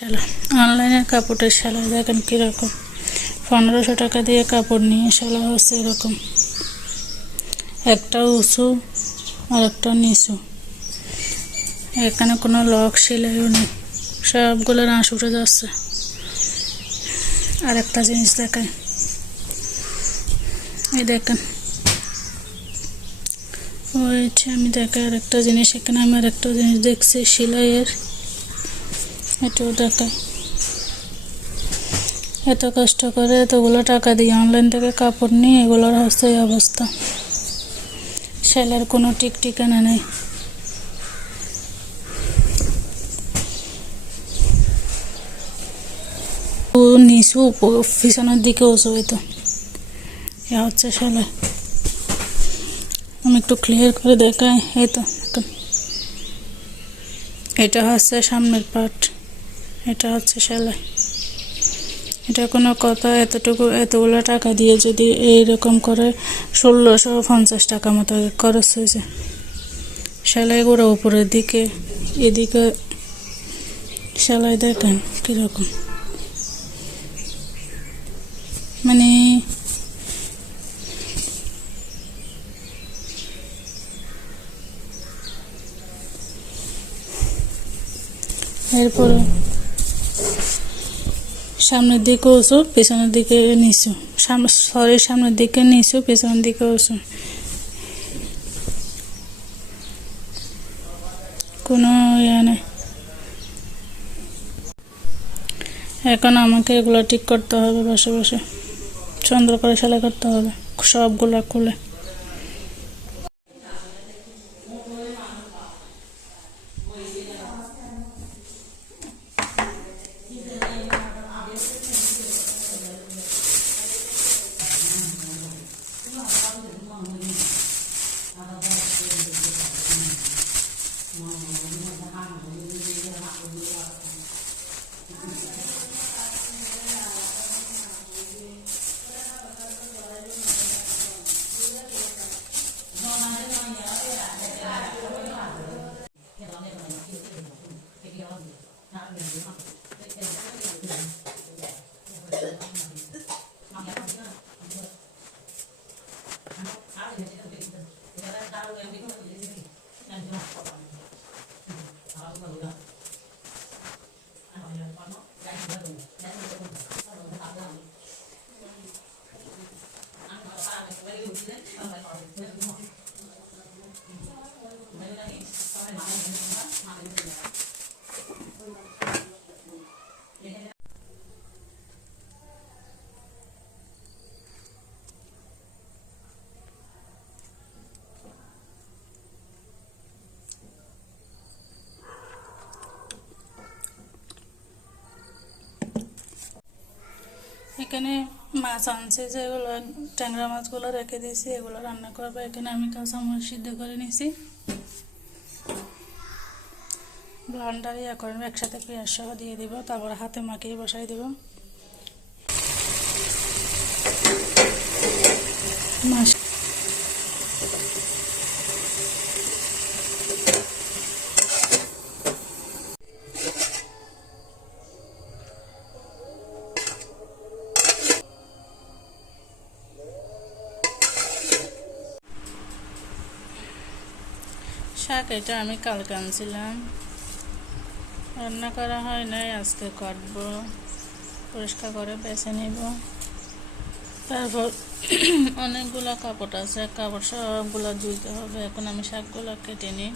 অনলাইনের কাপড়ের সেলাই দেখেন কীরকম। 1500 টাকা দিয়ে কাপড় নিয়ে সেলাই হচ্ছে এরকম, একটা উঁচু আর একটা নিচু। এখানে কোনো লক সেলাইও নেই, সবগুলো আঁশ উঠে যাচ্ছে। আর একটা জিনিস দেখায়, এই দেখেন ওইটা আমি দেখাই। আর একটা জিনিস এখানে আমি আর একটা জিনিস দেখছি সেলাইয়ের, এটাও দেখায়। এত কষ্ট করে এতগুলো টাকা দিয়ে অনলাইন থেকে কাপড় নিয়ে এগুলোর হচ্ছে এই অবস্থা। সেলাইয়ের কোনো ঠিক ঠিকানা নেই। নিচু পিছনের দিকে উঁচু হইতো, এ হচ্ছে সেলাই। আমি একটু ক্লিয়ার করে দেখাই। এই তো এটা হচ্ছে সামনের পার্ট, এটা হচ্ছে সেলাই। এটা কোনো কথা? এতগুলো টাকা দিয়ে যদি এইরকম করে 1650 টাকা মতো খরচ হয়েছে। সেলাই করে উপরের দিকে, এদিকে সেলাই দেখেন কীরকম, মানে এরপরে সামনের দিকে উঁচু, পেছনের দিকে নিচু। সামনের দিকে নিচু, পেছনের দিকে উঁচু, কোনো ইয়ে নেই। এখন আমাকে এগুলো ঠিক করতে হবে, বসে বসে সুন্দর করে সেলাই করতে হবে সবগুলো খুলে। এখানে মাছ আনছে, যেগুলো ট্যাংরা মাছগুলো রেখে দিয়েছি, এগুলো রান্না করবো। এখানে আমি কাঁচামরিচ সিদ্ধ করে নিয়েছি, ব্লেন্ডারে ইয়ে করে একসাথে পেঁয়াজ সহ দিয়ে দিব, তারপর হাতে মাখিয়ে বসাই দেব। মাছ শাক এটা আমি কালকে আনছিলাম, রান্না করা হয় নাই, আজকে কাটবো, পরিষ্কার করে বেছে নিব। তারপর অনেকগুলো কাপড় আছে, কাপড় সবগুলো ধুইতে হবে। এখন আমি শাকগুলো কেটে নিই।